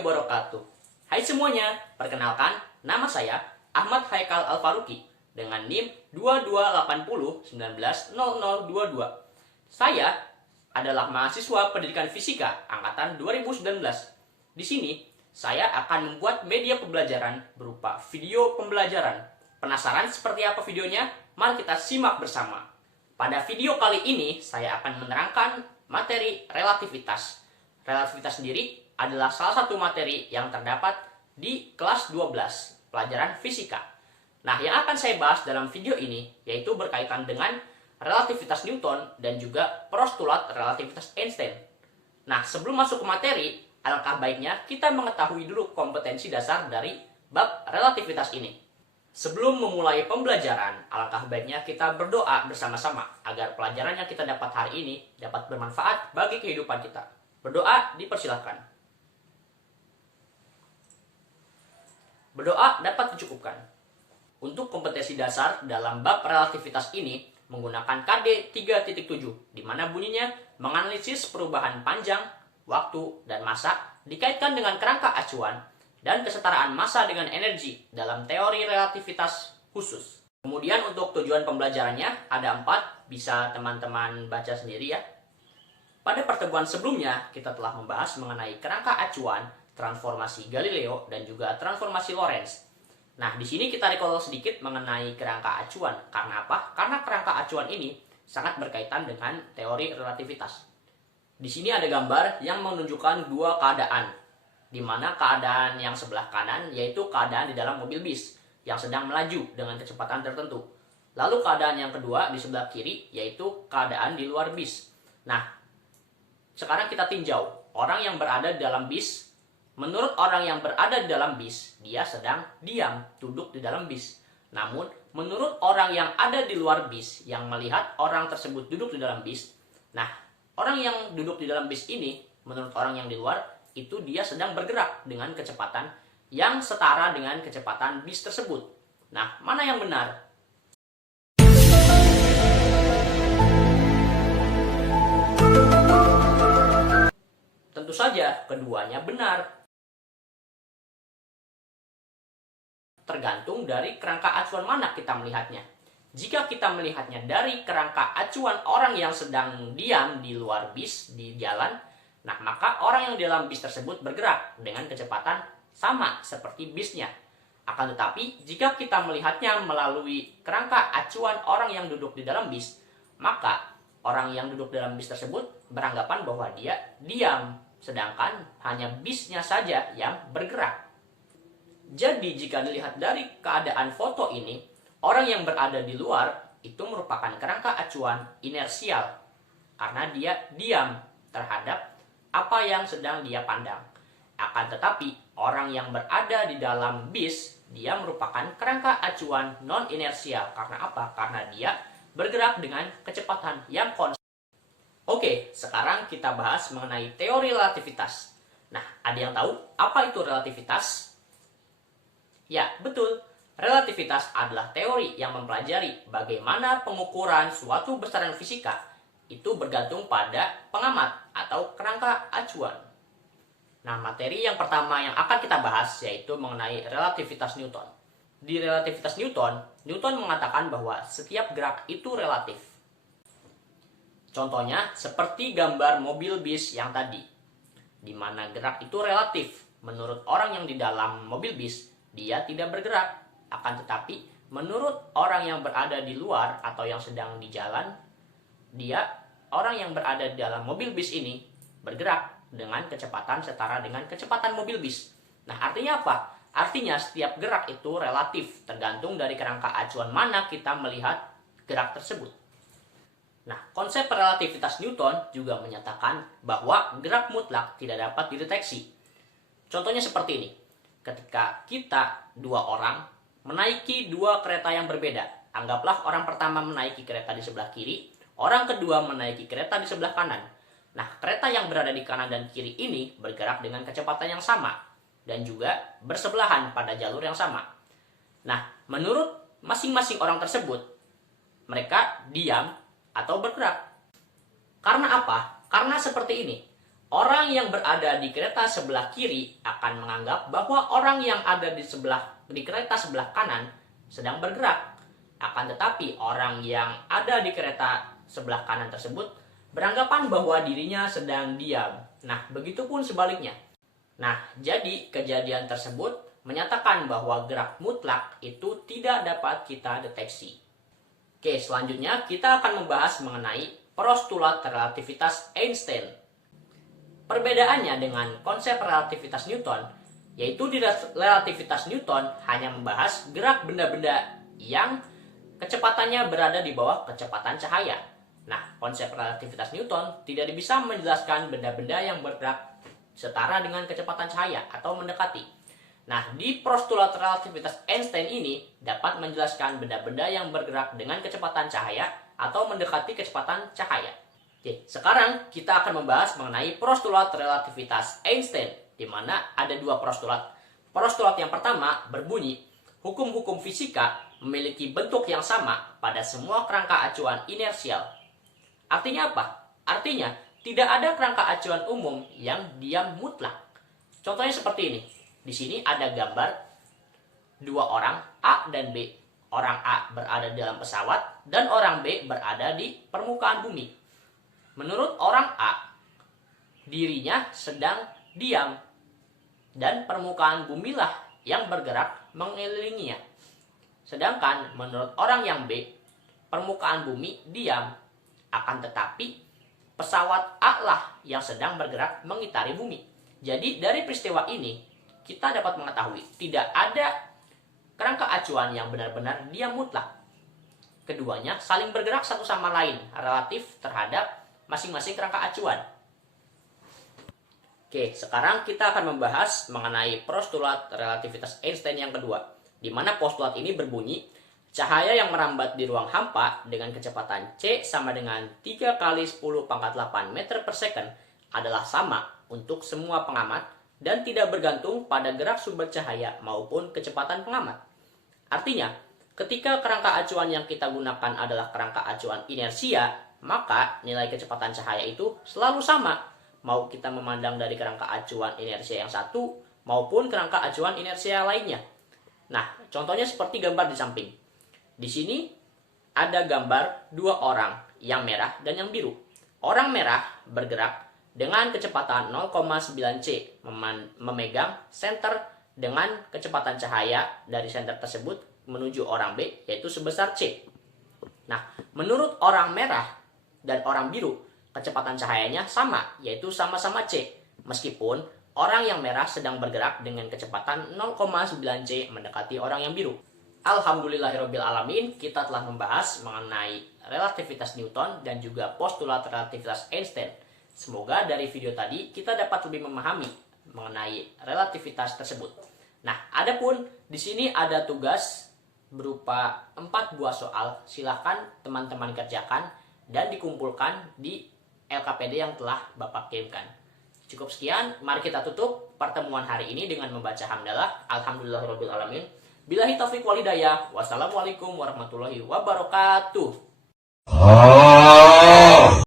wabarakatuh. Hai semuanya, perkenalkan nama saya Ahmad Haikal Al-Faruqi dengan NIM 2280190022. Saya adalah mahasiswa pendidikan fisika angkatan 2019. Di sini saya akan membuat media pembelajaran berupa video pembelajaran. Penasaran seperti apa videonya? Mari kita simak bersama. Pada video kali ini saya akan menerangkan materi relativitas. Relativitas sendiri adalah salah satu materi yang terdapat di kelas 12, pelajaran fisika. Nah, yang akan saya bahas dalam video ini yaitu berkaitan dengan relativitas Newton dan juga postulat relativitas Einstein. Nah, sebelum masuk ke materi, alangkah baiknya kita mengetahui dulu kompetensi dasar dari bab relativitas ini. Sebelum memulai pembelajaran, alangkah baiknya kita berdoa bersama-sama agar pelajaran yang kita dapat hari ini dapat bermanfaat bagi kehidupan kita. Berdoa dipersilakan. Berdoa dapat dicukupkan. Untuk kompetensi dasar dalam bab relativitas ini menggunakan KD 3.7, di mana bunyinya menganalisis perubahan panjang, waktu, dan massa dikaitkan dengan kerangka acuan dan kesetaraan massa dengan energi dalam teori relativitas khusus. Kemudian untuk tujuan pembelajarannya ada 4, bisa teman-teman baca sendiri ya. Pada pertemuan sebelumnya kita telah membahas mengenai kerangka acuan, transformasi Galileo, dan juga transformasi Lorentz. Nah, di sini kita recall sedikit mengenai kerangka acuan. Karena apa? Karena kerangka acuan ini sangat berkaitan dengan teori relativitas. Di sini ada gambar yang menunjukkan dua keadaan, di mana keadaan yang sebelah kanan yaitu keadaan di dalam mobil bis yang sedang melaju dengan kecepatan tertentu. Lalu keadaan yang kedua di sebelah kiri yaitu keadaan di luar bis. Nah, sekarang kita tinjau orang yang berada di dalam bis. Menurut orang yang berada di dalam bis, dia sedang diam, duduk di dalam bis. Namun, menurut orang yang ada di luar bis, yang melihat orang tersebut duduk di dalam bis, nah, orang yang duduk di dalam bis ini, menurut orang yang di luar, itu dia sedang bergerak dengan kecepatan yang setara dengan kecepatan bis tersebut. Nah, mana yang benar? Tentu saja, keduanya benar. Tergantung dari kerangka acuan mana kita melihatnya. Jika kita melihatnya dari kerangka acuan orang yang sedang diam di luar bis, di jalan, nah maka orang yang di dalam bis tersebut bergerak dengan kecepatan sama seperti bisnya. Akan tetapi, jika kita melihatnya melalui kerangka acuan orang yang duduk di dalam bis, maka orang yang duduk di dalam bis tersebut beranggapan bahwa dia diam, sedangkan hanya bisnya saja yang bergerak. Jadi jika dilihat dari keadaan foto ini, orang yang berada di luar itu merupakan kerangka acuan inersial karena dia diam terhadap apa yang sedang dia pandang. Akan tetapi orang yang berada di dalam bis, dia merupakan kerangka acuan non-inersial. Karena apa? Karena dia bergerak dengan kecepatan yang konstan. Oke, sekarang kita bahas mengenai teori relativitas. Nah, ada yang tahu apa itu relativitas? Ya, betul. Relativitas adalah teori yang mempelajari bagaimana pengukuran suatu besaran fisika itu bergantung pada pengamat atau kerangka acuan. Nah, materi yang pertama yang akan kita bahas yaitu mengenai relativitas Newton. Di relativitas Newton, Newton mengatakan bahwa setiap gerak itu relatif. Contohnya seperti gambar mobil bis yang tadi, di mana gerak itu relatif. Menurut orang yang di dalam mobil bis, dia tidak bergerak. Akan tetapi, menurut orang yang berada di luar atau yang sedang di jalan, orang yang berada di dalam mobil bis ini bergerak dengan kecepatan setara dengan kecepatan mobil bis. Nah, artinya apa? Artinya setiap gerak itu relatif, tergantung dari kerangka acuan mana kita melihat gerak tersebut. Nah, konsep relativitas Newton juga menyatakan bahwa gerak mutlak tidak dapat dideteksi. Contohnya seperti ini. Ketika kita dua orang menaiki dua kereta yang berbeda, anggaplah orang pertama menaiki kereta di sebelah kiri, orang kedua menaiki kereta di sebelah kanan. Nah, kereta yang berada di kanan dan kiri ini bergerak dengan kecepatan yang sama dan juga bersebelahan pada jalur yang sama. Nah, menurut masing-masing orang tersebut, mereka diam atau bergerak. Karena apa? Karena seperti ini. Orang yang berada di kereta sebelah kiri akan menganggap bahwa orang yang ada di kereta sebelah kanan sedang bergerak. Akan tetapi orang yang ada di kereta sebelah kanan tersebut beranggapan bahwa dirinya sedang diam. Nah, begitupun sebaliknya. Nah, jadi kejadian tersebut menyatakan bahwa gerak mutlak itu tidak dapat kita deteksi. Oke, selanjutnya kita akan membahas mengenai postulat relativitas Einstein. Perbedaannya dengan konsep relativitas Newton, yaitu di relativitas Newton hanya membahas gerak benda-benda yang kecepatannya berada di bawah kecepatan cahaya. Nah, konsep relativitas Newton tidak bisa menjelaskan benda-benda yang bergerak setara dengan kecepatan cahaya atau mendekati. Nah, di postulat relativitas Einstein ini dapat menjelaskan benda-benda yang bergerak dengan kecepatan cahaya atau mendekati kecepatan cahaya. Oke, sekarang kita akan membahas mengenai postulat relativitas Einstein, di mana ada dua postulat. Postulat yang pertama berbunyi, hukum-hukum fisika memiliki bentuk yang sama pada semua kerangka acuan inersial. Artinya apa? Artinya, tidak ada kerangka acuan umum yang diam mutlak. Contohnya seperti ini. Di sini ada gambar dua orang, A dan B. Orang A berada dalam pesawat dan orang B berada di permukaan bumi. Menurut orang A, dirinya sedang diam dan permukaan bumilah yang bergerak mengelilinginya. Sedangkan menurut orang yang B, permukaan bumi diam, akan tetapi pesawat A lah yang sedang bergerak mengitari bumi. Jadi dari peristiwa ini kita dapat mengetahui tidak ada kerangka acuan yang benar-benar diam mutlak. Keduanya saling bergerak satu sama lain relatif terhadap masing-masing kerangka acuan. Oke, sekarang kita akan membahas mengenai postulat relativitas Einstein yang kedua, di mana postulat ini berbunyi, cahaya yang merambat di ruang hampa dengan kecepatan C sama dengan 3 kali 10 pangkat 8 meter per second adalah sama untuk semua pengamat dan tidak bergantung pada gerak sumber cahaya maupun kecepatan pengamat. Artinya, ketika kerangka acuan yang kita gunakan adalah kerangka acuan inersia, maka nilai kecepatan cahaya itu selalu sama, mau kita memandang dari kerangka acuan inersia yang satu maupun kerangka acuan inersia lainnya. Nah, contohnya seperti gambar di samping. Di sini ada gambar dua orang, yang merah dan yang biru. Orang merah bergerak dengan kecepatan 0,9 C, memegang senter dengan kecepatan cahaya dari senter tersebut menuju orang B, yaitu sebesar C. Nah, menurut orang merah dan orang biru, kecepatan cahayanya sama, yaitu sama-sama C. Meskipun orang yang merah sedang bergerak dengan kecepatan 0,9 C mendekati orang yang biru. Alhamdulillahirrabbilalamin, kita telah membahas mengenai relativitas Newton dan juga postulat relativitas Einstein. Semoga dari video tadi kita dapat lebih memahami mengenai relativitas tersebut. Nah, adapun di sini ada tugas berupa 4 buah soal. Silahkan teman-teman kerjakan dan dikumpulkan di LKPD yang telah Bapak kirimkan. Cukup sekian, mari kita tutup pertemuan hari ini dengan membaca hamdalah. Alhamdulillahirrabbilalamin. Billahi taufiq wal hidayah. Wassalamualaikum warahmatullahi wabarakatuh.